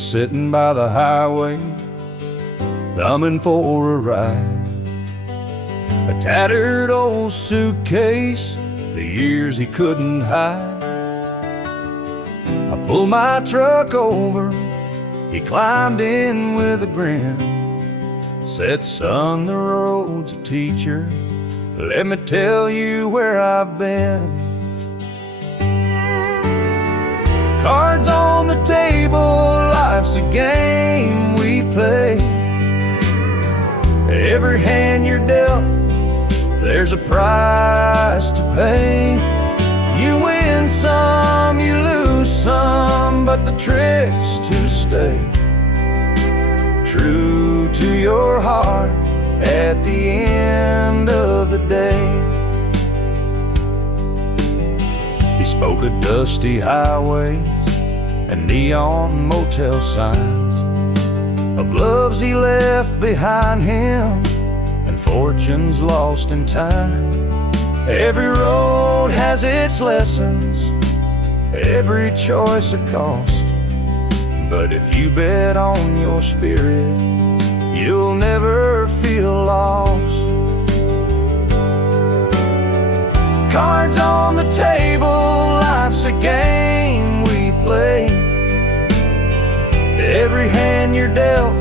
was sitting by the highway, thumbing for a ride. A tattered old suitcase, the years he couldn't hide. I pulled my truck over, he climbed in with a grin. Said, son, the road's a teacher, let me tell you where I've been. Cards on the table, life's a game we play. Every hand you're dealt, there's a price to pay. You win some, you lose some, but the trick's to stay true to your heart at the end of the day. He spoke of dusty highways and neon motel signs, of loves he left behind him and fortunes lost in time. Every road has its lessons, every choice a cost, but if you bet on your spirit, you'll never feel lost. Cards on the table, life's a game we play. Every hand you're dealt,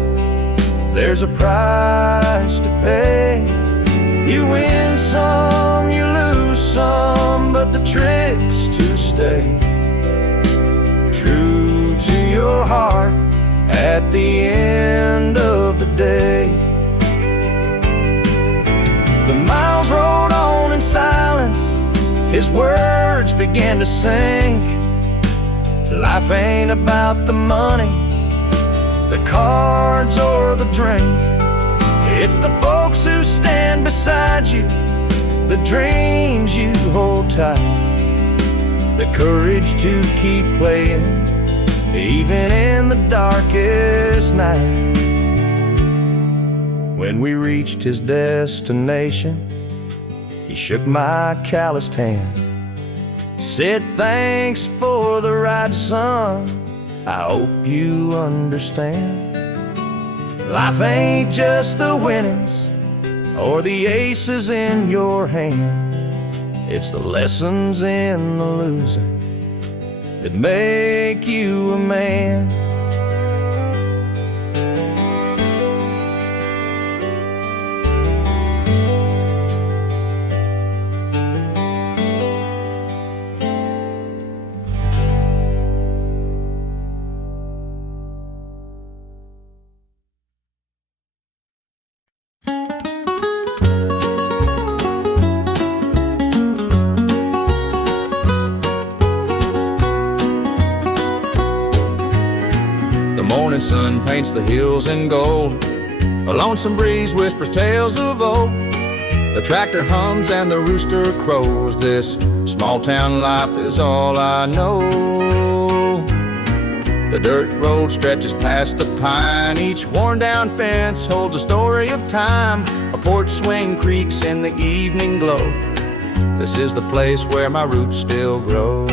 there's a price to pay. You win some, you lose some, but the trick's to stay true to your heart at the end of the day. The miles rolled on in silence, his words began to sink. Life ain't about the money, the cards or the drink. It's the folks who stand beside you, the dreams you hold tight, the courage to keep playing even in the darkest night. When we reached his destination, he shook my calloused hand, said, thanks for the ride, son, I hope you understand. Life ain't just the winnings or the aces in your hand, it's the lessons in the losing that make you a man. The morning sun paints the hills in gold, a lonesome breeze whispers tales of old. The tractor hums and the rooster crows, this small town life is all I know. The dirt road stretches past the pine, each worn down fence holds a story of time. A porch swing creaks in the evening glow, this is the place where my roots still grow.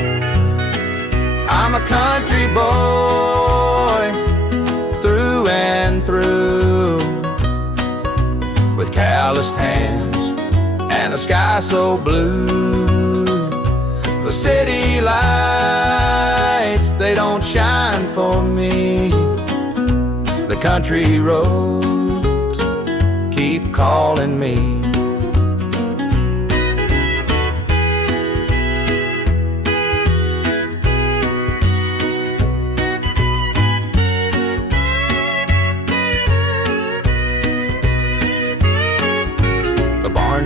I'm a country boy, through and through, with calloused hands and a sky so blue. The city lights, they don't shine for me, the country roads keep calling me.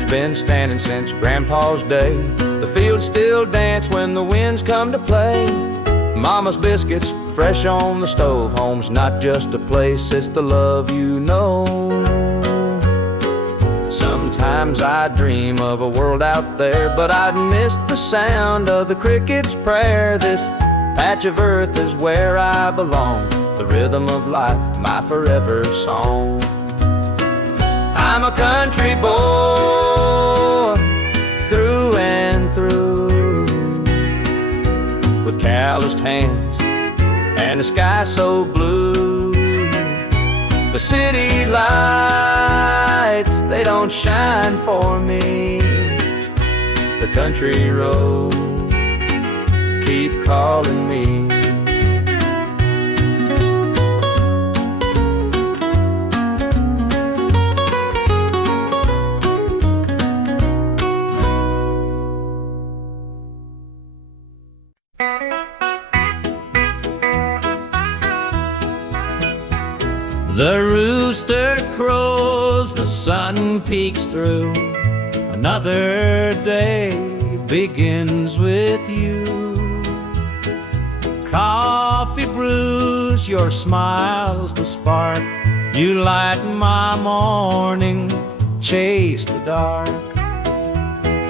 Been standing since Grandpa's day. The fields still dance when the winds come to play. Mama's biscuits fresh on the stove. Home's not just a place, it's the love you know. Sometimes I dream of a world out there, but I'd miss the sound of the cricket's prayer. This patch of earth is where I belong, the rhythm of life, my forever song. I'm a country boy, through and through, with calloused hands and a sky so blue. The city lights, they don't shine for me. The country roads keep calling me. The rooster crows, the sun peeks through. Another day begins with you. Coffee brews, your smile's the spark. You light my morning, chase the dark.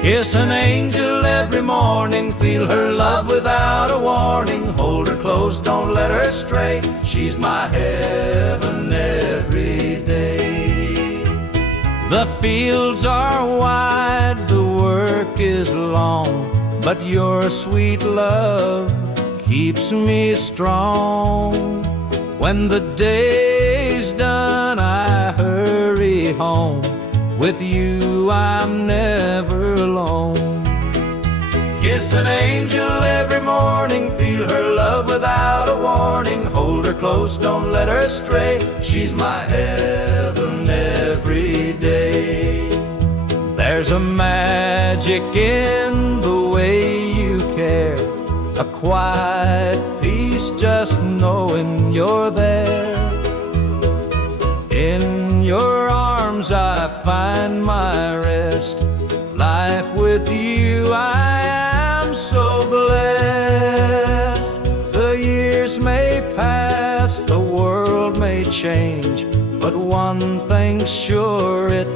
Kiss an angel every morning, feel her love without a warning. Hold her close, don't let her stray, she's my heaven every day. The fields are wide, the work is long, but your sweet love keeps me strong. When the day's done, I hurry home. With you I'm never alone. Kiss an angel every morning, feel her love without a warning. Hold her close, don't let her stray, she's my heaven every day. There's a magic in the way you care, a quiet peace just knowing you're there. In your arms I find my rest. Life with you I am so blessed. The years may pass, the world may change, but one thing's sure, it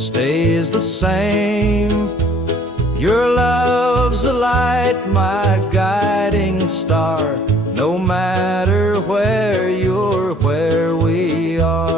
stays the same. Your love's a light, my guiding star. No matter where you're, where we are.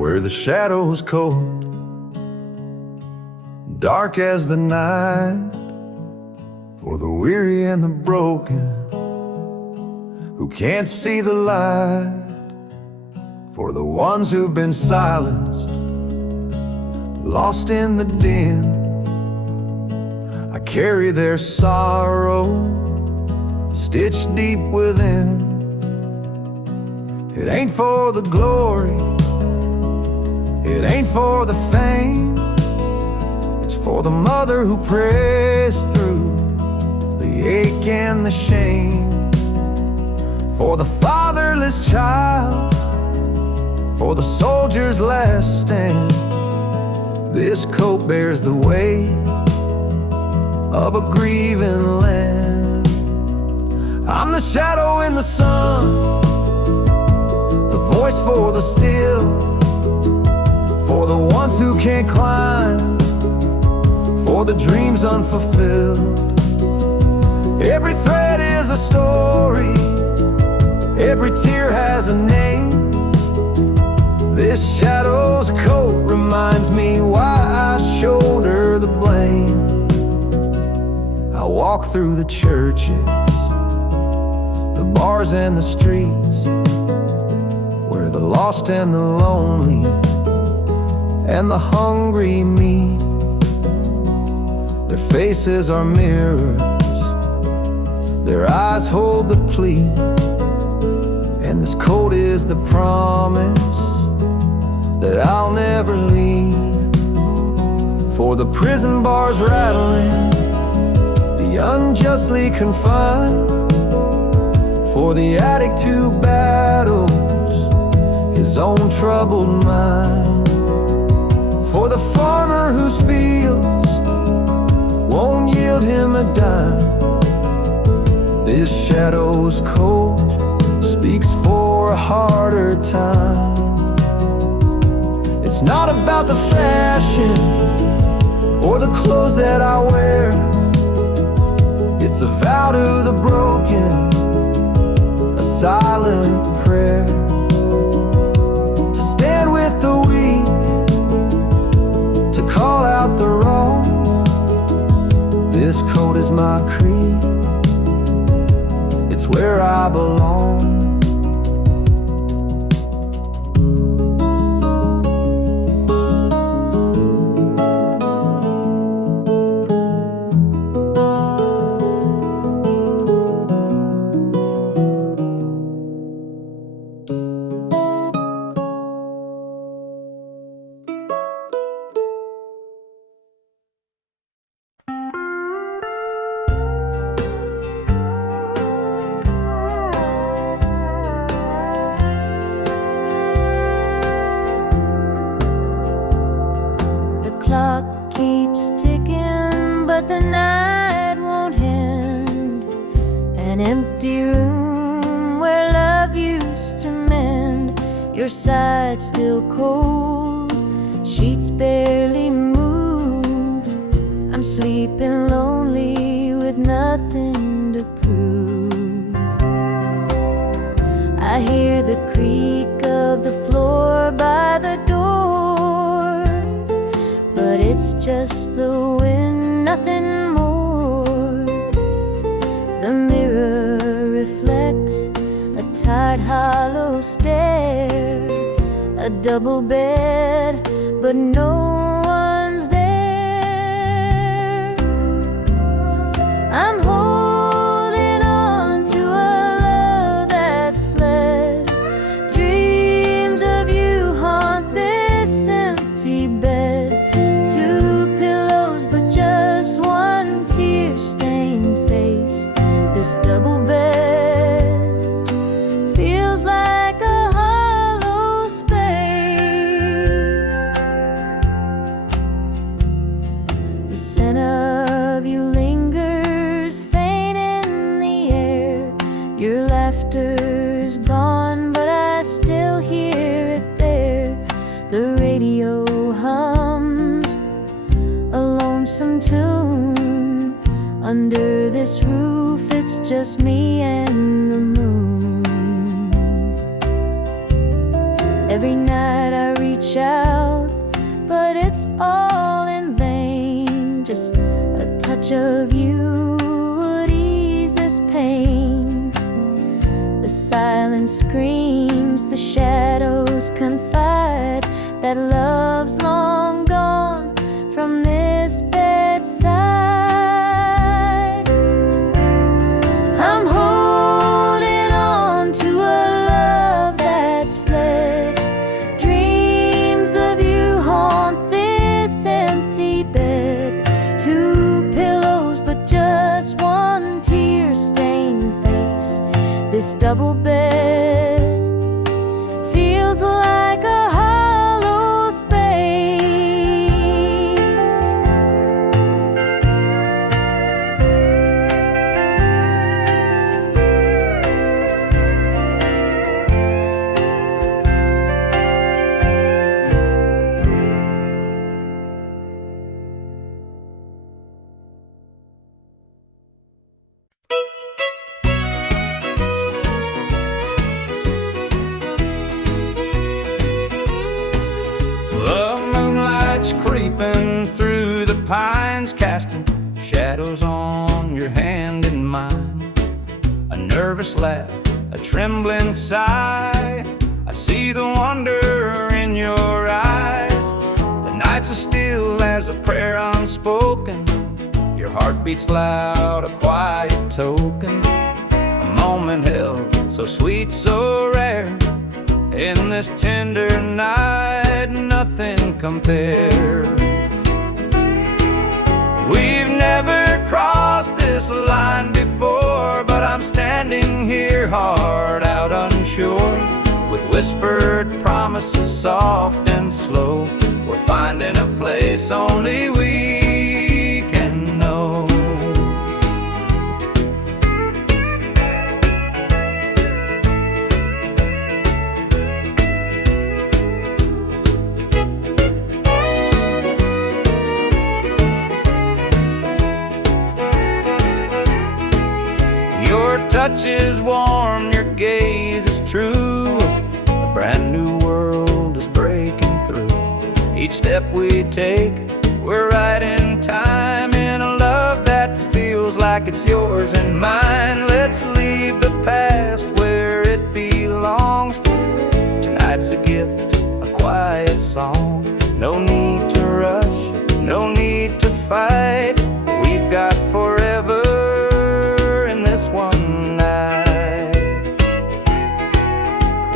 Where the shadows cold, dark as the night, for the weary and the broken who can't see the light, for the ones who've been silenced, lost in the din. I carry their sorrow stitched deep within. It ain't for the glory, it ain't for the fame, it's for the mother who prays through the ache and the shame, for the fatherless child, for the soldier's last stand. This coat bears the weight of a grieving land. I'm the shadow in the sun, the voice for the still, for the ones who can't climb, for the dreams unfulfilled. Every thread is a story, every tear has a name. This shadow's coat reminds me why I shoulder the blame. I walk through the churches, the bars and the streets, where the lost and the lonely and the hungry meet. Their faces are mirrors, their eyes hold the plea, and this coat is the promise that I'll never leave. For the prison bars rattling, the unjustly confined, for the addict who battles his own troubled mind, for the farmer whose fields won't yield him a dime. This shadow's coat speaks for a harder time. It's not about the fashion or the clothes that I wear. It's a vow to the broken, a silent prayer, to stand with the weak, to call out the wrong. This coat is my creed, it's where I belong. The night won't end. An empty room where love used to mend. Your side still cold, sheets barely moved. I'm sleeping lonely with nothing to prove. I hear the creak of the floor by the door, but it's just the wind, nothing more. The mirror reflects a tired, hollow stare, a double bed, but no one's there. I'm holding on to a love that's fled. Dreams of you haunt this empty bed. Two pillows, but just one tear-stained face. This double bed feels like a hollow space. The scent of you lingers faint in the air. Your laughter's gone, but I still hear it there. The radio hums a lonesome tune. Under this roof, it's just me and the moon. Every night I reach out, but it's all in vain. Just a touch of you would ease this pain. The silence screams, the shadows confide that love's long gone from this bedside. I'm holding on to a love that's fled. Dreams of you haunt this empty bed. Two pillows, but just one tear-stained face. This double bed feels like a hollow space. The moonlight's creeping through the pines, casting shadows on your hand and mine. A nervous laugh, a trembling sigh. I see the wonder in your eyes. The nights are still as a prayer unspoken. Your heart beats loud, a quiet token. A moment held, so sweet, so rare. In this tender night, nothing compares. We've never crossed this line before, but I'm standing here, heart out unsure. with whispered promises soft and slow. We're finding a place only we can know. Your touch is warm, your gaze is true. A brand new world is breaking through. Each step we take, we're right in time, in a love that feels like it's yours and mine. Let's leave the past where it belongs. Tonight's a gift, a quiet song. No need to rush, no need to fight. We've got forever in this one night.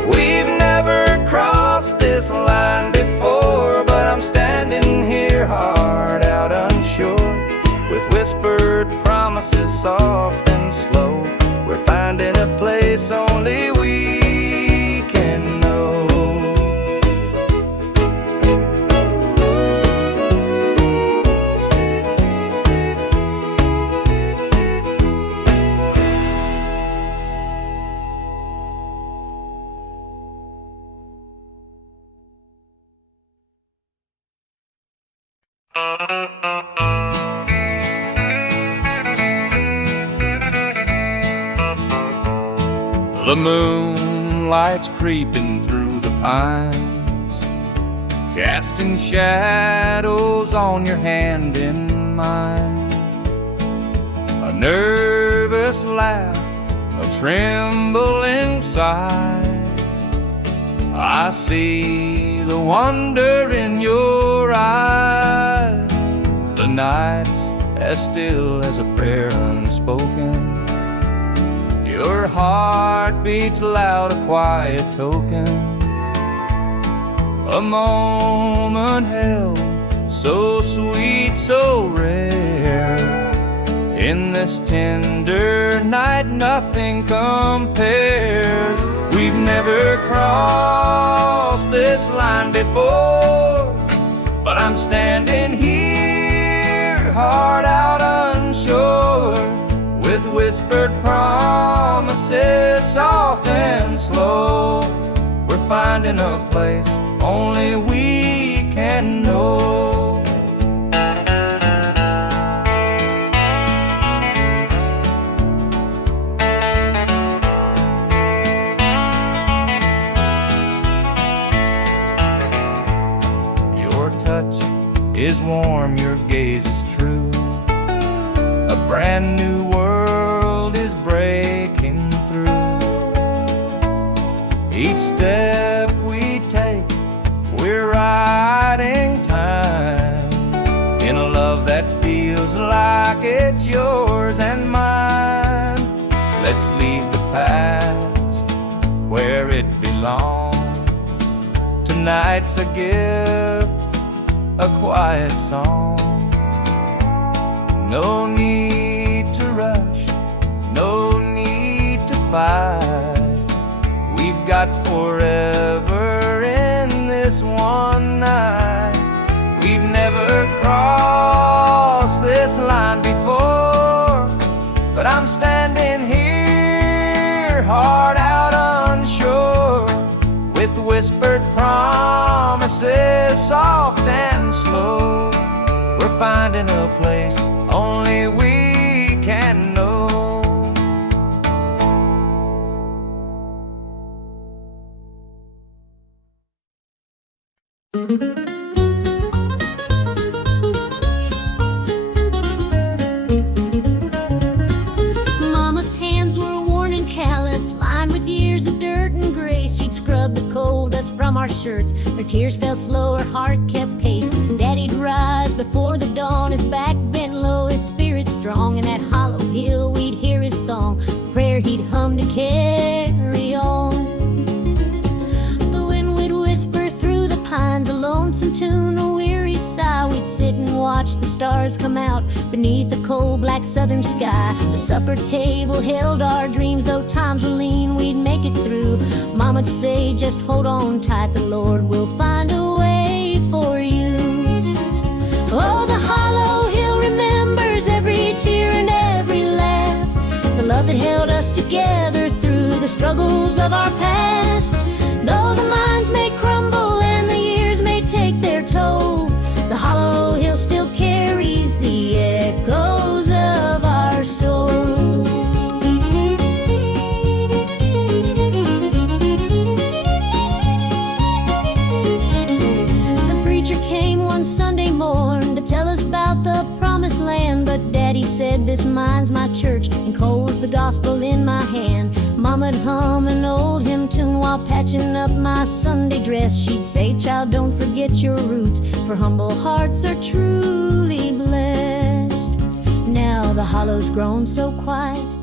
We've never crossed this line before, but I'm standing here hard out unsure, with whispered promises soft and slow. We're finding a place only we can know. The moonlight's creeping through the pines, casting shadows on your hand in mine. A nervous laugh, a trembling sigh. I see the wonder in your eyes. The night's as still as a prayer unspoken. Your heart beats loud, a quiet token. A moment held, so sweet, so rare. In this tender night, nothing compares. We've never crossed this line before, but I'm standing here, heart out unsure, with whispered promises soft and slow. We're finding a place only we can know. Your touch is warm, your gaze is true. A brand new world is breaking through. Each step we take, we're riding time, in a love that feels like it's yours and mine. Let's leave the past where it belongs. Tonight's a gift, a quiet song. No need to rush, no need to fight. We've got forever in this one night. We've never crossed this line before, but I'm standing here, heart out unsure, with whispered promises soft and slow. We're finding a place only we can know. Mama's hands were worn and calloused, lined with years of dirt and grace. She'd scrub the coal dust from our shirts. Her tears fell slow, her heart kept pace. Daddy'd rise before the dawn, his back bent low, his spirit strong. In that hollow hill we'd hear his song, prayer he'd hum to carry on. The wind would whisper through the pines, a lonesome tune, a weary sigh, we'd sit and watch the stars come out beneath the cold black southern sky. The supper table held our dreams, though times were lean, we'd make it through. Mama'd say, just hold on tight, the Lord will find a way for you. Oh, the hollow hill remembers every tear and every laugh, the love that held us together through the struggles of our past. Though the minds may crumble and the years may take their toll, the hollow hill still carries the echoes of our soul. The preacher came one Sunday morn to tell us about the promised land, but Daddy said, this mine's my church and Cole's the gospel in my hand. Mama'd hum an old hymn tune while patching up my Sunday dress. She'd say, child, don't forget your roots, for humble hearts are truly blessed. Now the hollow's grown so quiet,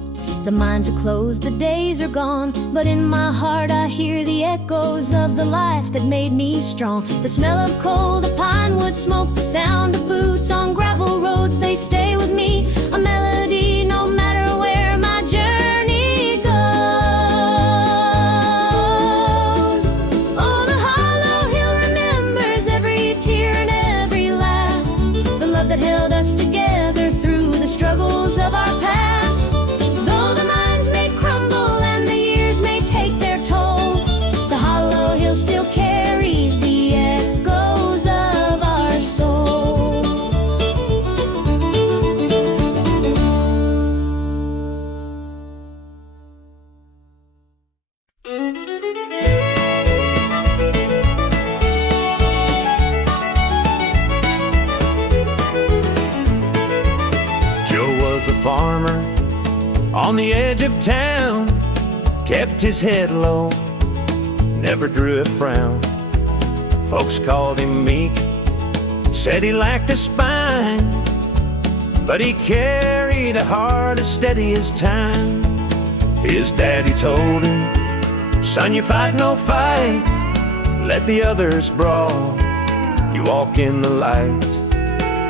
the mines are closed, the days are gone, but in my heart I hear the echoes of the life that made me strong. The smell of coal, the pine wood smoke, the sound of boots on gravel roads, they stay with me, a melody no matter where my journey goes. Oh, the hollow hill remembers every tear and every laugh, the love that held us together through the struggles of our past. Though the minds may crumble and the years may take their toll, the hollow hill still carries the echoes of our soul. Joe was a farmer on the edge of town, kept his head low, never drew a frown. Folks called him meek, said he lacked a spine, but he carried a heart as steady as time. His daddy told him, son, you fight no fight, let the others brawl, you walk in the light.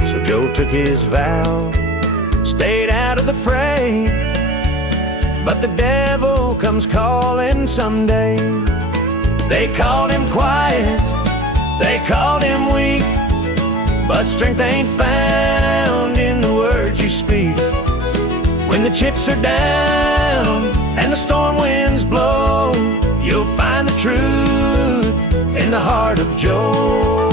So Joe took his vow, stayed out of the fray, but the devil comes calling someday. They called him quiet, they called him weak, but strength ain't found in the words you speak. When the chips are down and the storm winds blow, you'll find the truth in the heart of Joe.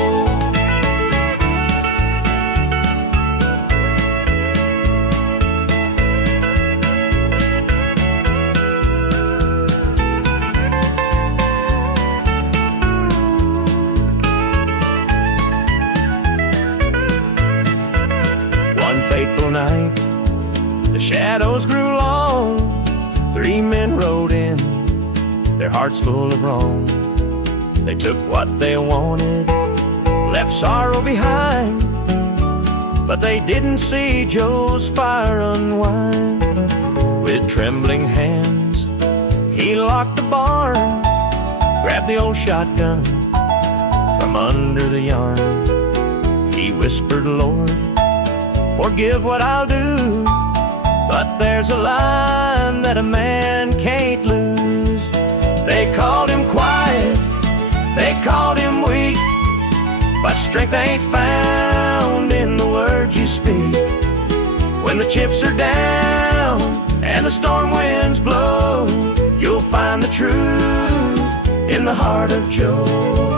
Fateful night, the shadows grew long, 3 men rode in, their hearts full of wrong. They took what they wanted, left sorrow behind, but they didn't see Joe's fire unwind. With trembling hands, he locked the barn, grabbed the old shotgun from under the yarn. He whispered, Lord, forgive what I'll do, but there's a line that a man can't lose. They called him quiet, they called him weak, but strength ain't found in the words you speak. When the chips are down and the storm winds blow, you'll find the truth in the heart of Joe.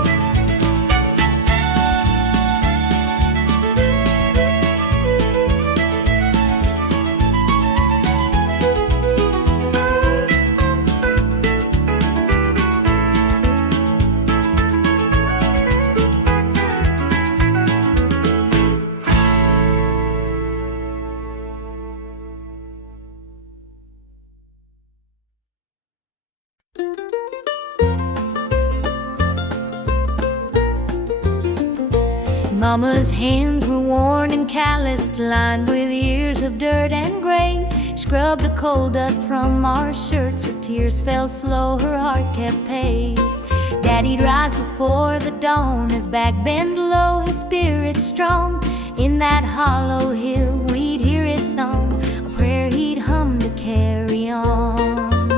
Mama's hands were worn and calloused, lined with years of dirt and grace. Scrubbed the coal dust from our shirts, her tears fell slow, her heart kept pace. Daddy'd rise before the dawn, his back bent low, his spirit strong. In that hollow hill we'd hear his song, a prayer he'd hum to carry on.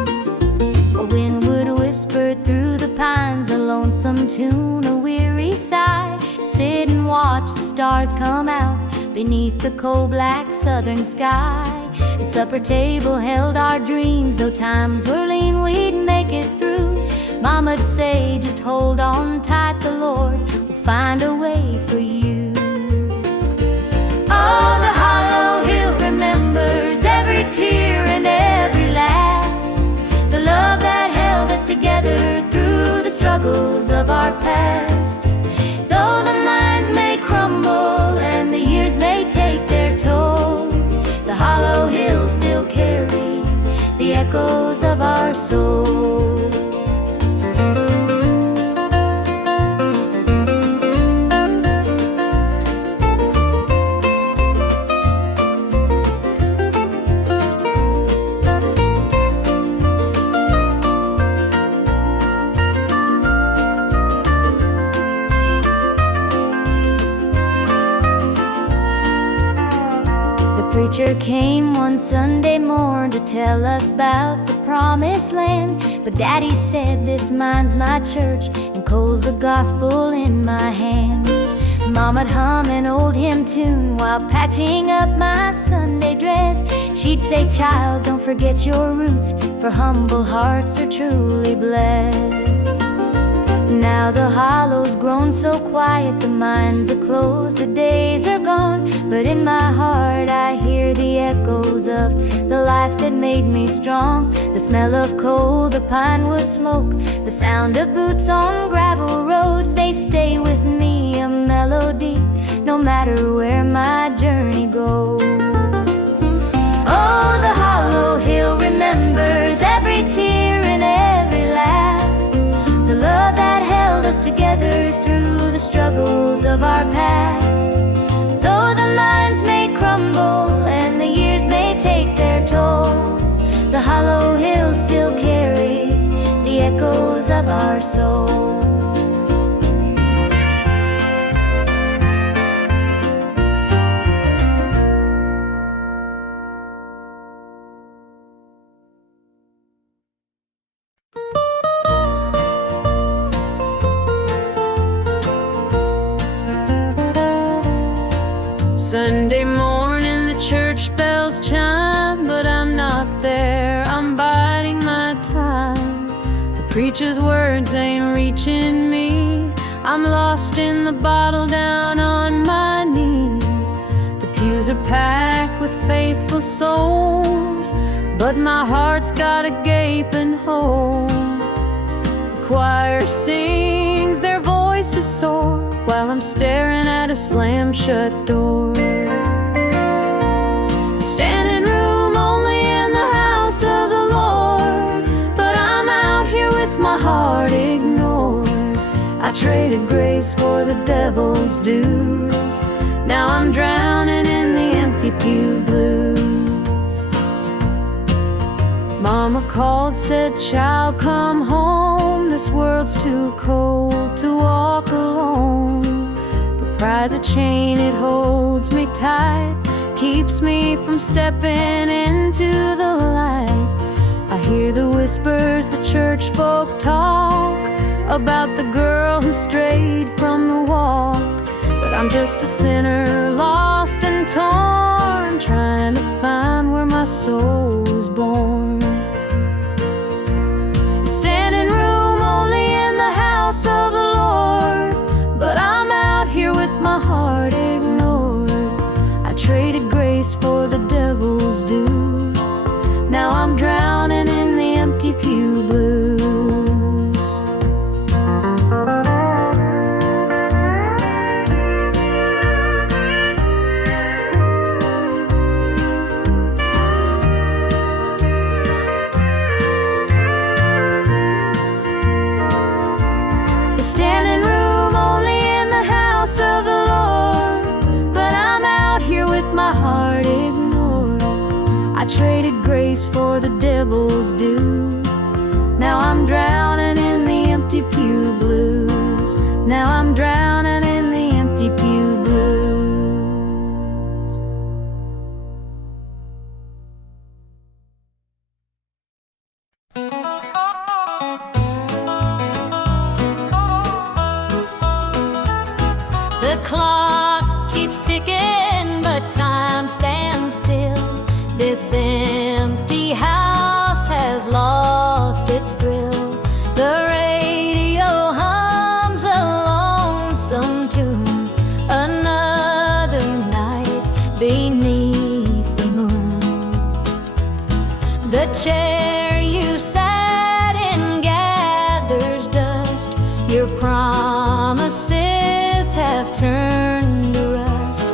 A wind would whisper through the pines, a lonesome tune, a weary sigh. Sit and watch the stars come out beneath the coal black southern sky. The supper table held our dreams, though times were lean, we'd make it through. Mama'd say, just hold on tight, the Lord will find a way for you. Oh, the hollow hill remembers every tear and every laugh, the love that held us together through the struggles of our past. Though the minds may crumble and the years may take their toll, the hollow hill still carries the echoes of our soul. Preacher came one Sunday morn to tell us about the promised land. But Daddy said, this mine's my church, and coal's the gospel in my hand. Mama'd hum an old hymn tune while patching up my Sunday dress. She'd say, child, don't forget your roots, for humble hearts are truly blessed. Now the hollow's grown so quiet, the mines are closed, the days are gone. But in my heart I hear the echoes of the life that made me strong. The smell of coal, the pine wood smoke, the sound of boots on gravel roads, they stay with me, a melody, no matter where my journey goes. Oh, the hollow hill remembers every tear and every laugh, the love that held us together through the struggles of our past. Though the minds may crumble and the years may take their toll, the hollow hill still carries the echoes of our soul. Sunday morning the church bells chime, but I'm not there, I'm biding my time. The preacher's words ain't reaching me, I'm lost in the bottle down on my knees. The pews are packed with faithful souls, but my heart's got a gaping hole. The choir sings, their voices soar, while I'm staring at a slam-shut door. Standing room only in the house of the Lord, but I'm out here with my heart ignored. I traded grace for the devil's dues, now I'm drowning in the empty pew blues. Mama called, said, child, come home, this world's too cold to walk alone. But pride's a chain, it holds me tight, keeps me from stepping into the light. I hear the whispers the church folk talk about the girl who strayed from the walk, but I'm just a sinner, lost and torn, trying to find where my soul was born. Standing room only in the house of the Lord, but I'm out here with my heart ignored. I traded grace for the devil's dues, now I'm drowning in the empty pew blues. Standing room only in the house of the Lord, but I'm out here with my heart ignored. I traded grace for the devil's dues, now I'm drowning in the empty pew. Now I'm drowning in the empty Pew Blues. The clock keeps ticking, but time stands still. This empty house has lost its thrill. The radio hums a lonesome tune, another night beneath the moon. The chair you sat in gathers dust. Your promises have turned to rust.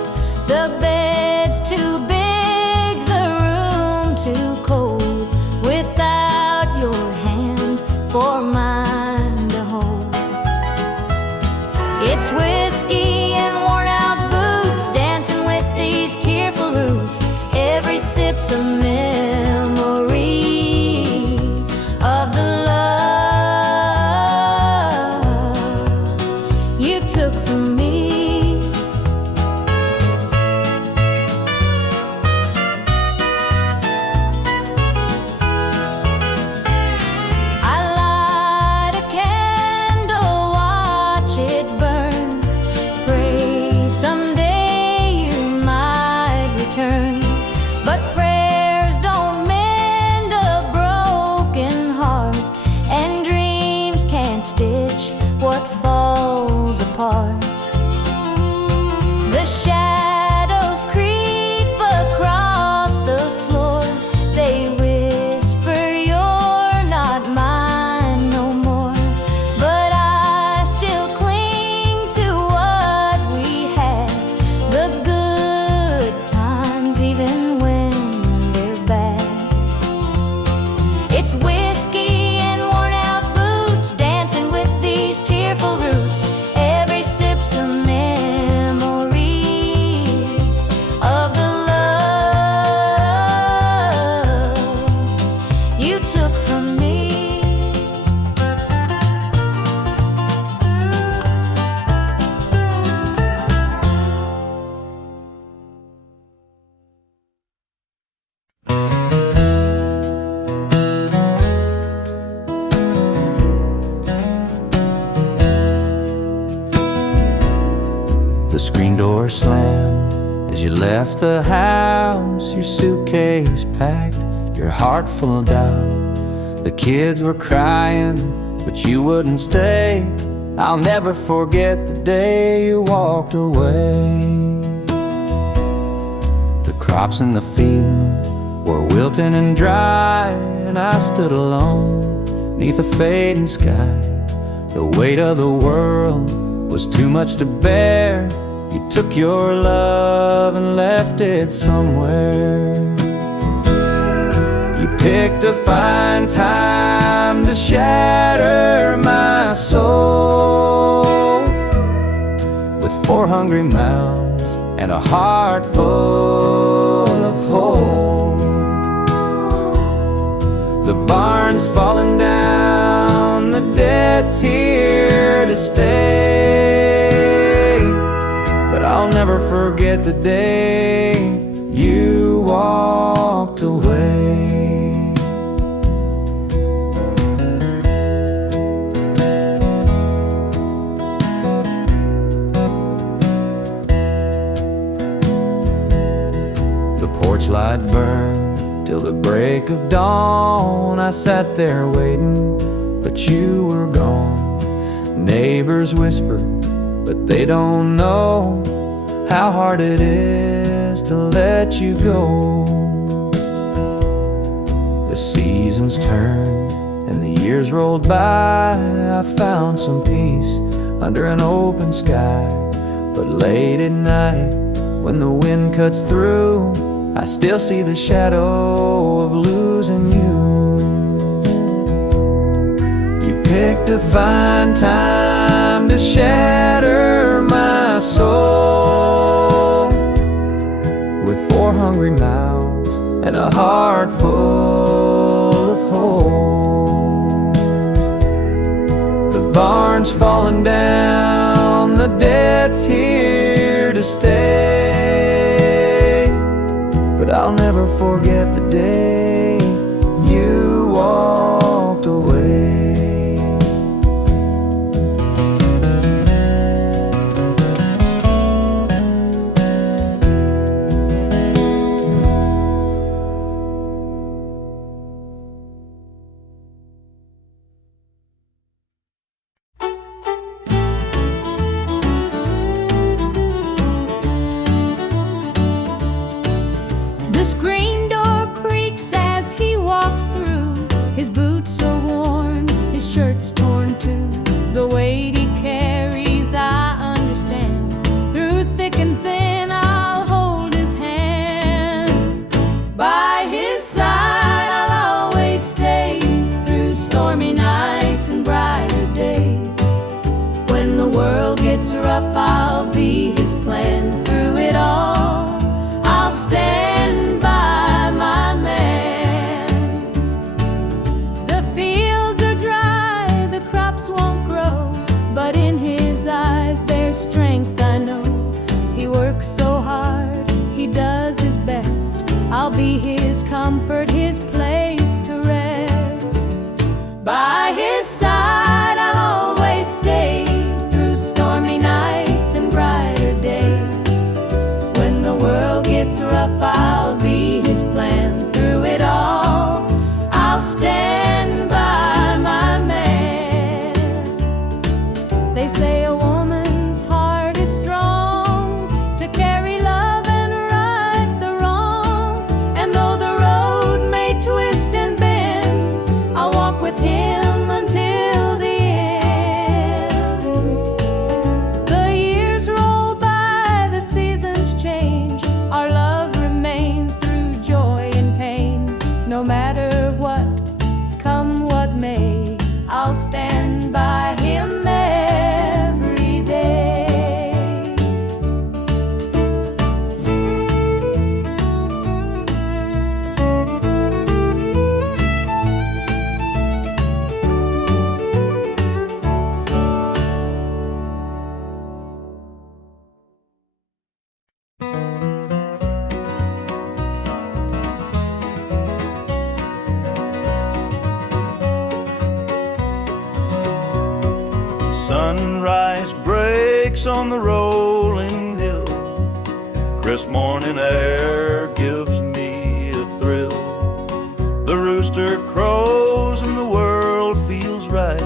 The bed's too big, the room too cold, without your hand for mine to hold. It's whiskey and worn out boots, dancing with these tearful roots. Every sip's a memory of the love you took from me. I light a candle, watch it burn, pray someday you might return. But prayers don't mend a broken heart, and dreams can't stitch what falls apart. The shadows creep across the floor. They whisper you're not mine no more. But I still cling to what we had, the good times even when they're bad. It's whiskey and worn out boots, dancing with these tearful roots. Every sip's a memory of the love you took from me. The screen door slammed as you left the house, your suitcase packed, your heart full of doubt. The kids were crying, but you wouldn't stay. I'll never forget the day you walked away. The crops in the field were wilting and dry, and I stood alone neath a fading sky. The weight of the world was too much to bear. You took your love and left it somewhere. You picked a fine time to shatter my soul with 4 hungry mouths and a heart full of holes. The barn's falling down, the debt's here to stay, but I'll never forget the day you walked away. The porch light burned till the break of dawn. I sat there waiting, but you were gone. Neighbors whispered, but they don't know how hard it is to let you go. The seasons turned and the years rolled by. I found some peace under an open sky. But late at night, when the wind cuts through, I still see the shadow of losing you. You picked a fine time to shatter my soul with 4 hungry mouths and a heart full of holes. The barn's falling down, to stay, but I'll never forget the day you walked away. The screen door creaks as he walks through. His boots are worn, his shirt's torn too. The weight he carries, I understand. Through thick and thin, I'll hold his hand. By his side, I'll always stay. Through stormy nights and brighter days. When the world gets rough, I'll be his plan. Through it all, I'll stand by my man. The fields are dry, the crops won't grow, but in his eyes there's strength, I know. He works so hard, he does his best. I'll be his comfort, his place to rest. By his side I'll always stay. Through stormy nights and brighter days. When the world gets rough, I'll be his plan. Through it all, I'll stand by my man. They say a woman's heart is strong to carry love and right the wrong. And though the road may twist and bend, I'll walk with him until the end. The years roll by, the seasons change. Our love remains through joy and pain. No matter what, come what may, I'll stand by him every day. Sunrise breaks on the rolling hill. Crisp morning air gives me a thrill. The rooster crows and the world feels right.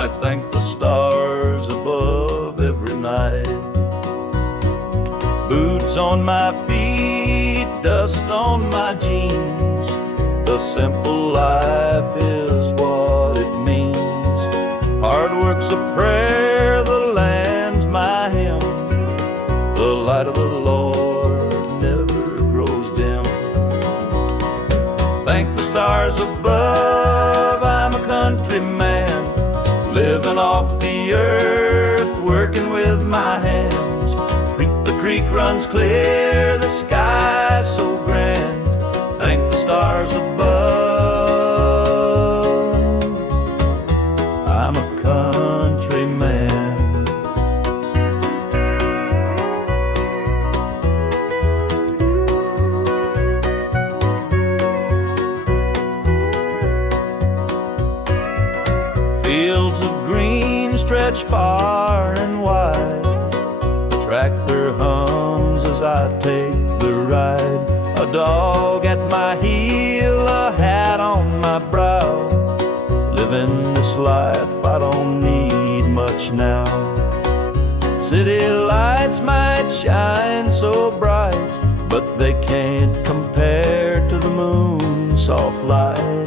I thank the stars above every night. Boots on my feet, dust on my jeans. The simple life is what it means. Hard work's a prayer, the land's my hymn. The light of the Lord never grows dim. Thank the stars above, I'm a country man. Living off the earth, working with my hands. The creek runs clear, the sky's so grand. Thank the stars above, I'm a country man. Fields of green stretch far and wide. The tractor hums as I take the ride. A dog at my heel, a hat on my brow. Living this life, I don't need much now. City lights might shine so bright, but they can't compare to the moon's soft light.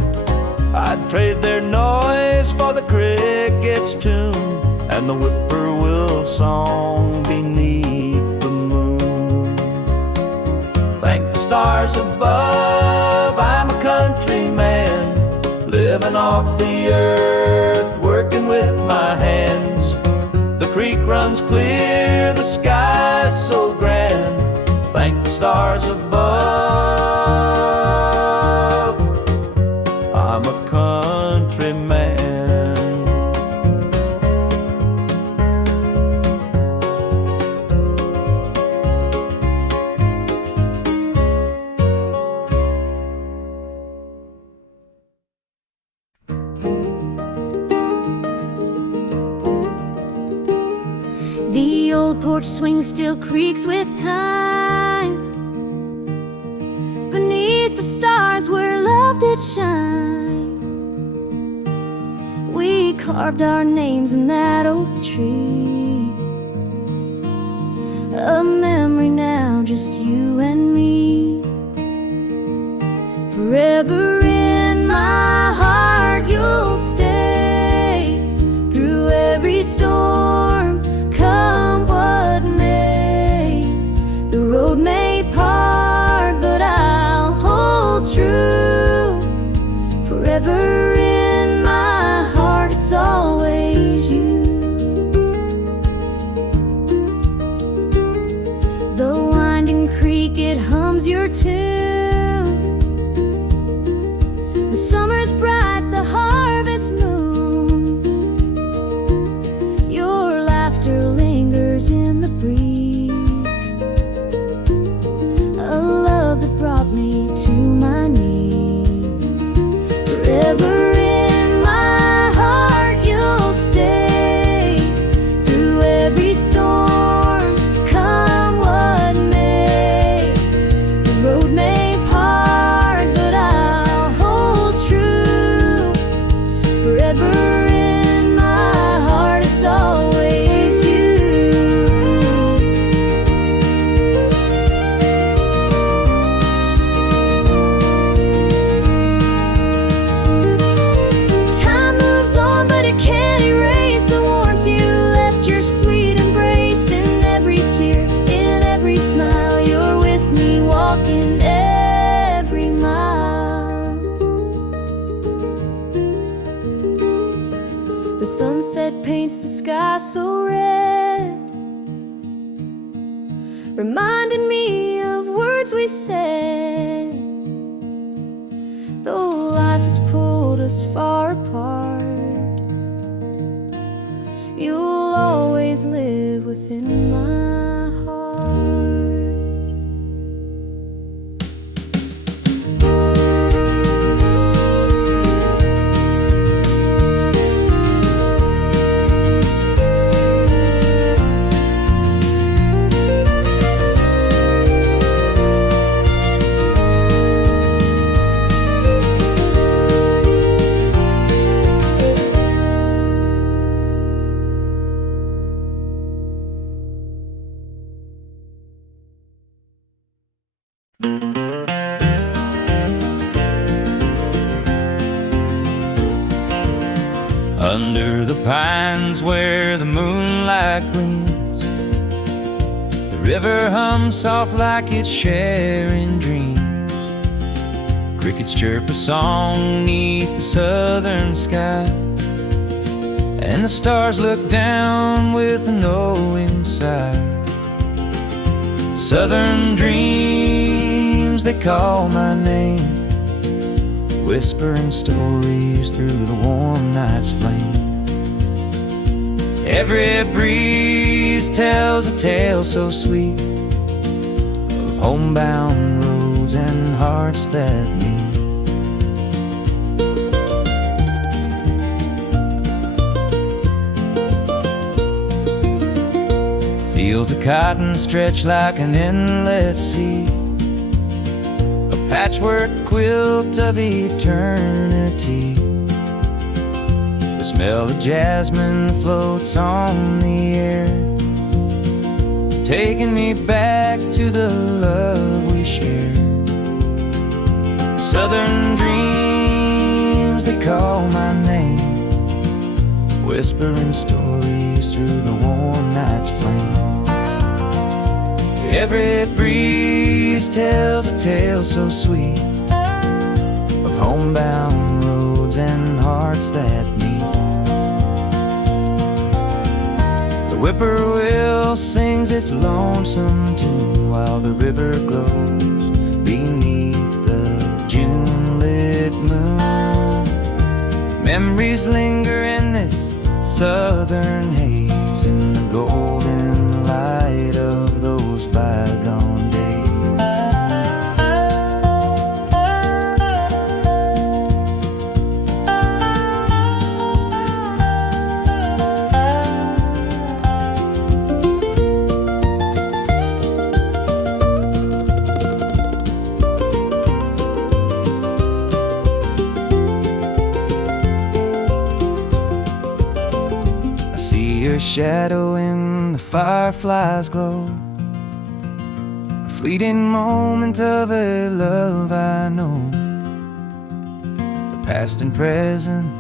I'd trade their noise for the cricket's tune and the whippoorwill song beneath the moon. Thank the stars above, I'm a country man. Living off the earth, working with my hands. The creek runs clear, the sky's so grand. Thank the stars above, I'm a country man. old porch swing still creaks with time. Beneath the stars where love did shine, we carved our names in that oak tree. A memory now, just you and me. Forever in my heart you'll stay, through every storm, come what may. The road may part, but I'll hold true. Forever in my heart, it's always you. The winding creek, it hums your tune. The summer's bright, the harvest moon. Your laughter lingers in the breeze. A love that brought me to my knees. Forever in my heart you'll stay, through every storm, come what may. The road may part, but I'll hold true. Forever in my heart, it's always you. Time moves on, but it can't erase the warmth you left, your sweet embrace. In every tear, in every smile, you're with me, walking every mile. The sunset paints the sky so red, reminding me of words we said. Though life has pulled us far apart, you'll always live within my heart. Under the pines where the moonlight gleams, the river hums soft like it's sharing dreams. Crickets chirp a song neath the southern sky, and the stars look down with a knowing sigh. Southern dreams, they call my name, whispering stories through the warm night's flame. Every breeze tells a tale so sweet of homebound roads and hearts that meet. Fields of cotton stretch like an endless sea, a patchwork quilt of eternity. The smell of jasmine floats on the air, taking me back to the love we shared. Southern dreams, they call my name, whispering stories through the warm night's flame. Every breeze tells a tale so sweet of homebound roads and hearts that meet. The whippoorwill sings its lonesome tune while the river glows beneath the June-lit moon. Memories linger in this southern haze, in the golden light of those bygone days. shadow in the firefly's glow, a fleeting moment of a love I know. The past and present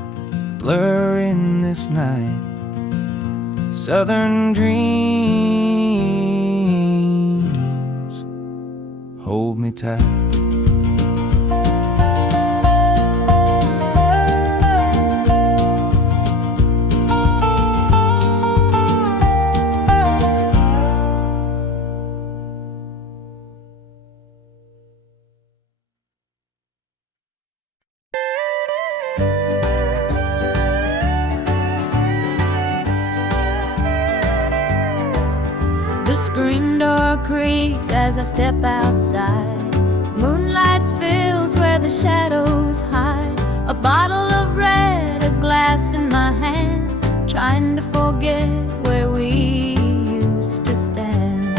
blur in this night. Southern dreams hold me tight. The screen door creaks as I step outside. Moonlight spills where the shadows hide. A bottle of red, a glass in my hand, trying to forget where we used to stand.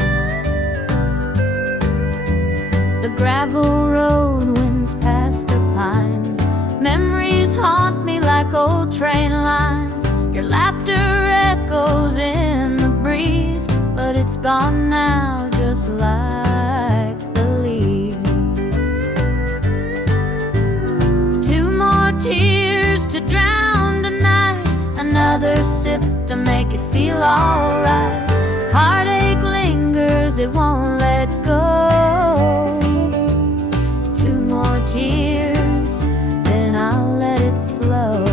The gravel road winds past the pines. Memories haunt me like old train lines. Your laughter echoes in the breeze, but it's gone now, just like the leaves. Two more tears to drown tonight, another sip to make it feel alright. Heartache lingers, it won't let go. Two more tears, then I'll let it flow.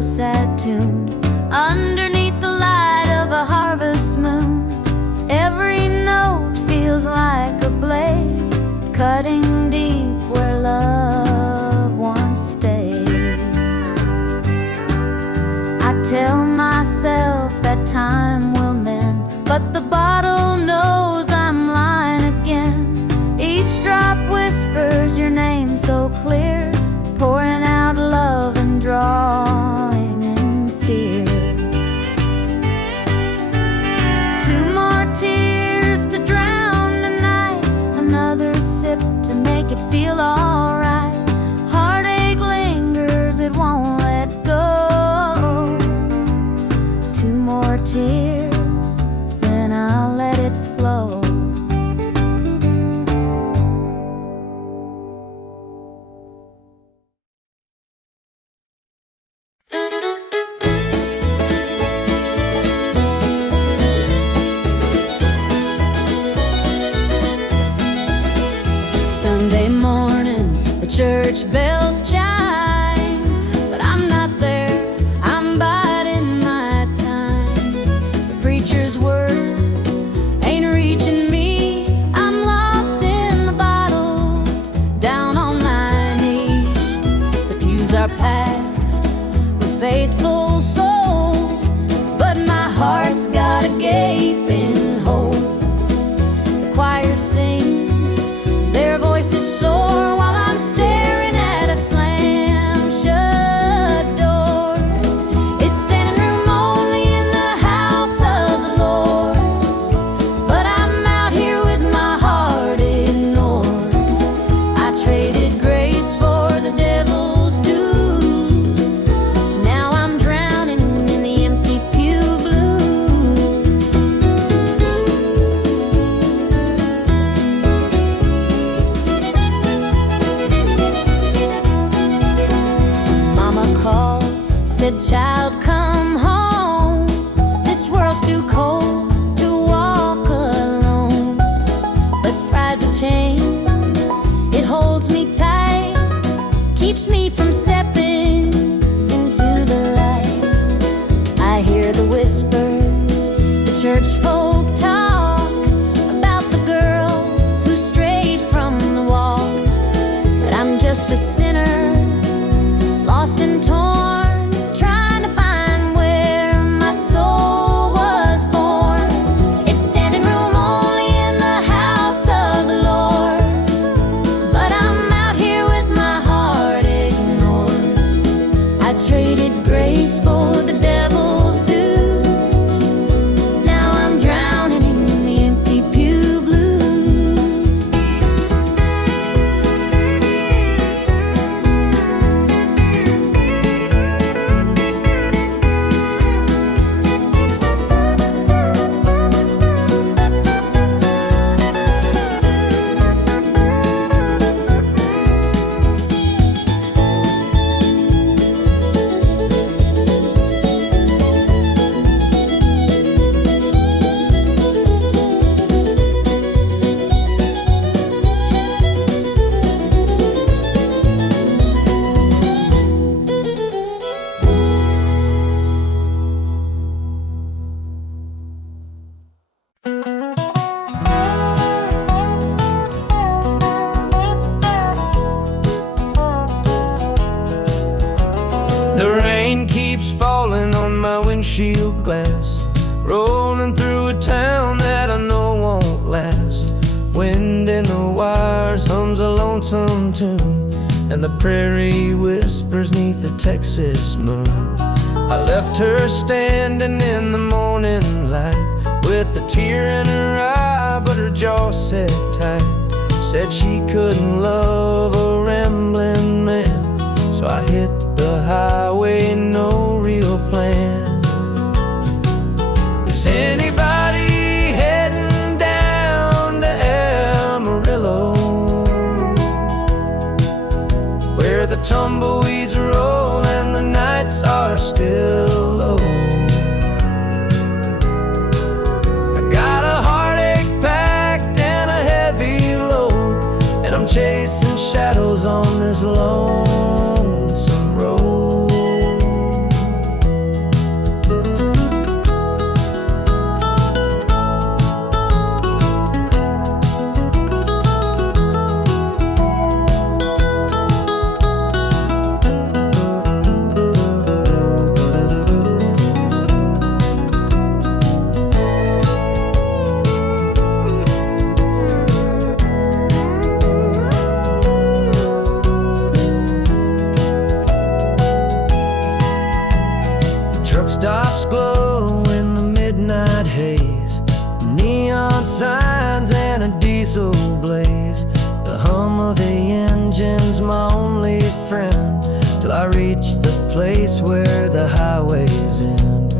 Sad tune underneath the light of a harvest moon. Every note feels like a blade, cutting deep where love once stayed. I tell myself that time will mend, but the bottle knows I'm lying again. Each drop whispers your name so clear, pouring out love and drawing in fear. Two more tears to drown tonight, another sip to make it feel alright. Heartache lingers, it won't let go. Two more tears, then I'll let it flow. Sunday morning, the church bells chime, but I'm not there, I'm biding my time. The preacher's words ain't reaching me, I'm lost in the bottle, down on my knees. The pews are packed with faithful souls, but my heart's got a gaping hole. The choir sings, their voices soar while I'm staring at a slam-shut door. It's standing room only in the house of the Lord, but I'm out here with my heart ignored. I traded grace for the devil's dues. Now I'm drowning in the empty pew blues. Mama called, said, child, come home. This world's too cold to walk alone. But pride's a chain, it holds me tight, keeps me from stepping into the light. I hear the whispers, the church folk talk about the girl who strayed from the walk. But I'm just a sinner, lost and torn, trying to find where my soul was born. It's standing room only in the house of the Lord, but I'm out here windshield glass, rolling through a town that I know won't last. Wind in the wires hums a lonesome tune, and the prairie whispers neath the Texas moon. I left her standing in the morning light, with a tear in her eye, but her jaw set tight. Said she couldn't love a rambling man, so I hit the highway, no real plan. Is anybody heading down to Amarillo, where the tumbleweeds roll and the nights are still low? I got a heartache packed and a heavy load, and I'm chasing shadows on this lonesome road. Stops glow in the midnight haze, neon signs and a diesel blaze. The hum of the engine's my only friend, till I reach the place where the highways end.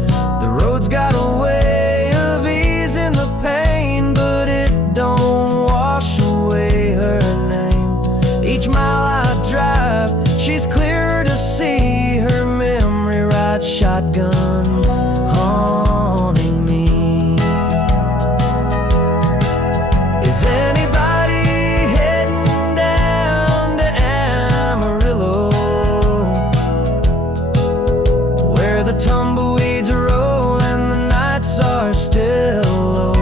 The road's got a way of easing the pain, but it don't wash away her name. Each mile I drive, she's clearer to see, her memory rides shotgun haunting me. Is anybody heading down to Amarillo, where the tumbleweeds roll and the nights are still low?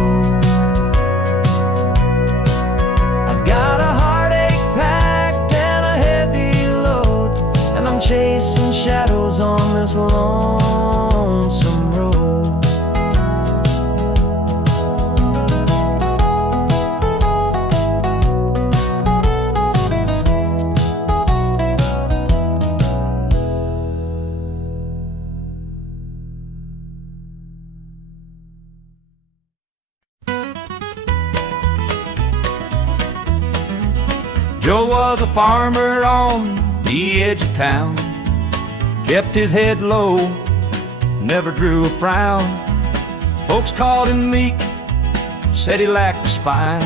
I've got a heartache packed and a heavy load, and I'm chasing shadows on this lonesome road. Joe was a farmer on the edge of town, kept his head low, never drew a frown. Folks called him meek, said he lacked a spine,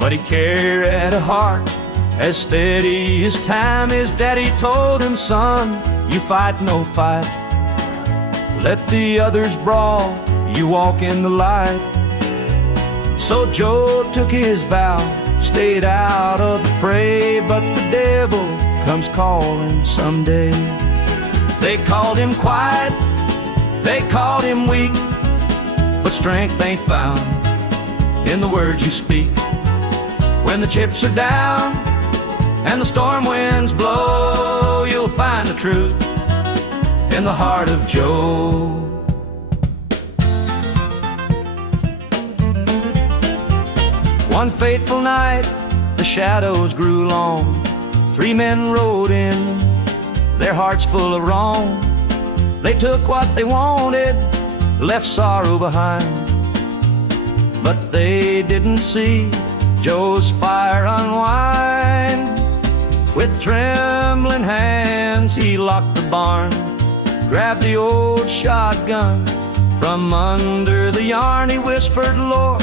but he carried a heart as steady as time. His daddy told him, son, you fight no fight, let the others brawl, you walk in the light. So Joe took his vow, stayed out of the fray, but the devil comes calling someday. They called him quiet, they called him weak, but strength ain't found in the words you speak. When the chips are down and the storm winds blow, you'll find the truth in the heart of Joe. One fateful night, the shadows grew long. 3 men rode in, their hearts full of wrong. They took what they wanted, left sorrow behind, but they didn't see Joe's fire unwind. With trembling hands, he locked the barn, grabbed the old shotgun from under the yarn. He whispered, Lord,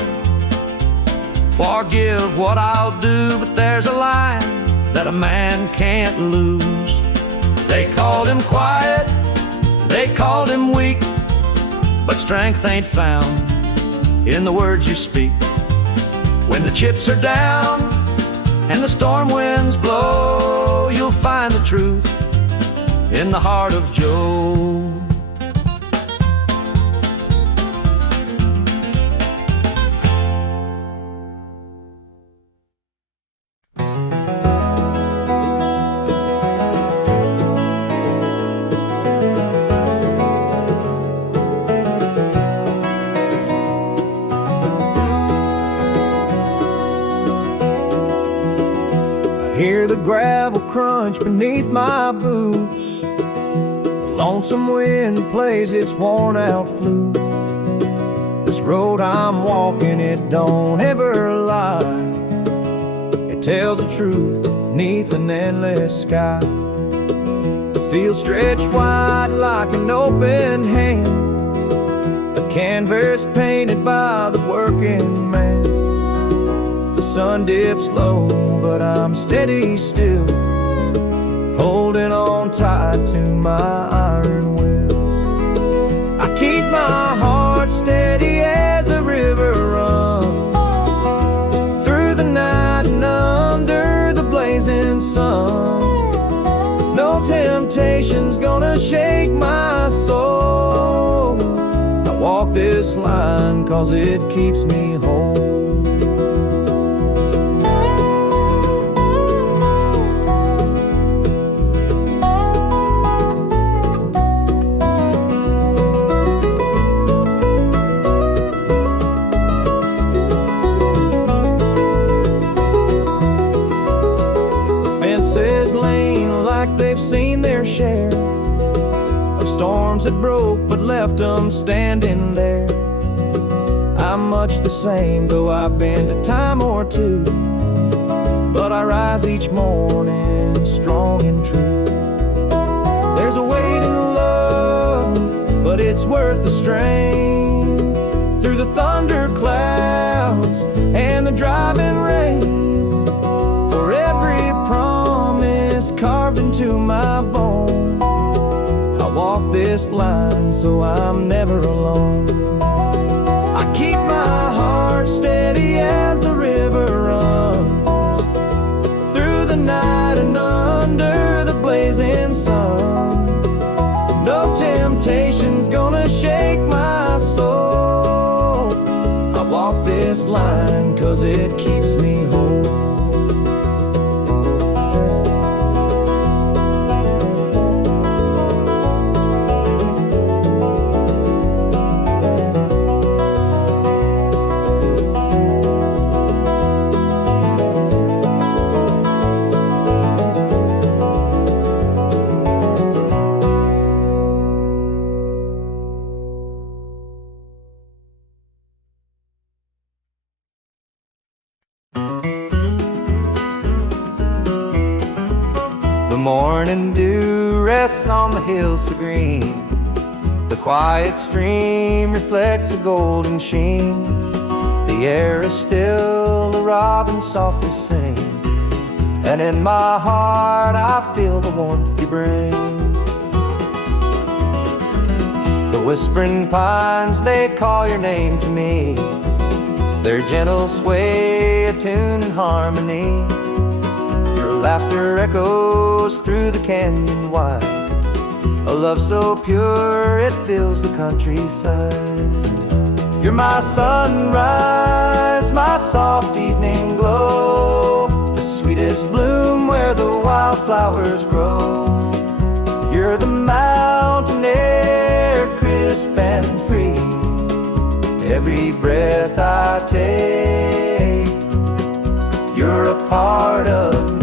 forgive what I'll do, but there's a line that a man can't lose. They called him quiet, they called him weak, but strength ain't found in the words you speak. When the chips are down and the storm winds blow, you'll find the truth in the heart of Joe. crunch beneath my boots. The lonesome wind plays its worn out flute. This road I'm walking, it don't ever lie. It tells the truth beneath an endless sky. The field stretched wide like an open hand, a canvas painted by the working man. The sun dips low, but I'm steady still, holding on tight to my iron will. I keep my heart steady as the river runs through the night and under the blazing sun. No temptation's gonna shake my soul. I walk this line 'cause it keeps me whole. They've seen their share of storms that broke but left them standing there. I'm much the same, though I've been a time or two, but I rise each morning strong and true. There's a way to love, but it's worth the strain. Through the thunder clouds and the driving rain, for every promise carved into my bone, I walk this line so I'm never alone. I keep my heart steady as the river runs through the night and under the blazing sun. No temptation's gonna shake my soul. I walk this line 'cause it keeps me whole. Morning dew rests on the hills so green. The quiet stream reflects a golden sheen. The air is still, the robins softly sing, and in my heart I feel the warmth you bring. The whispering pines, they call your name to me. Their gentle sway, a tune in harmony. Laughter echoes through the canyon wide, a love so pure it fills the countryside. You're my sunrise, my soft evening glow, the sweetest bloom where the wildflowers grow. You're the mountain air, crisp and free. Every breath I take, you're a part of me.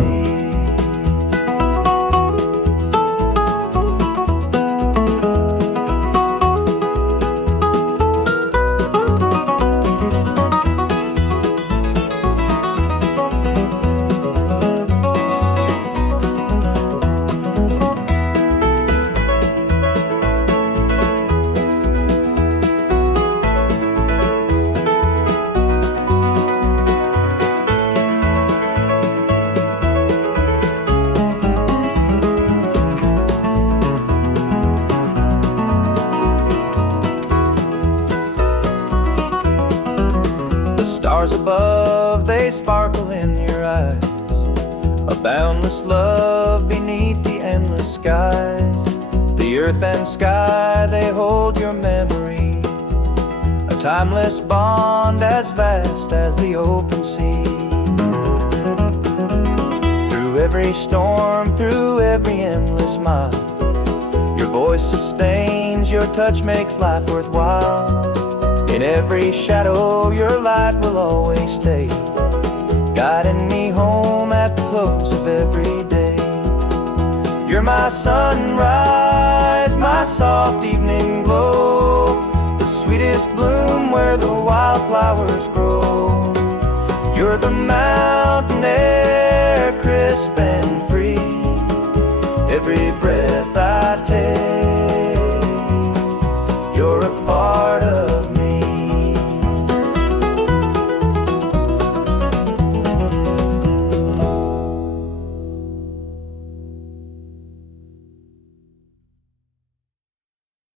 Stars above, they sparkle in your eyes, a boundless love beneath the endless skies. The earth and sky, they hold your memory, a timeless bond as vast as the open sea. Through every storm, through every endless mile, your voice sustains, your touch makes life worthwhile. In every shadow, your light will always stay, guiding me home at the close of every day. You're my sunrise, my soft evening glow, the sweetest bloom where the wildflowers grow. You're the mountain air, crisp and free, every breath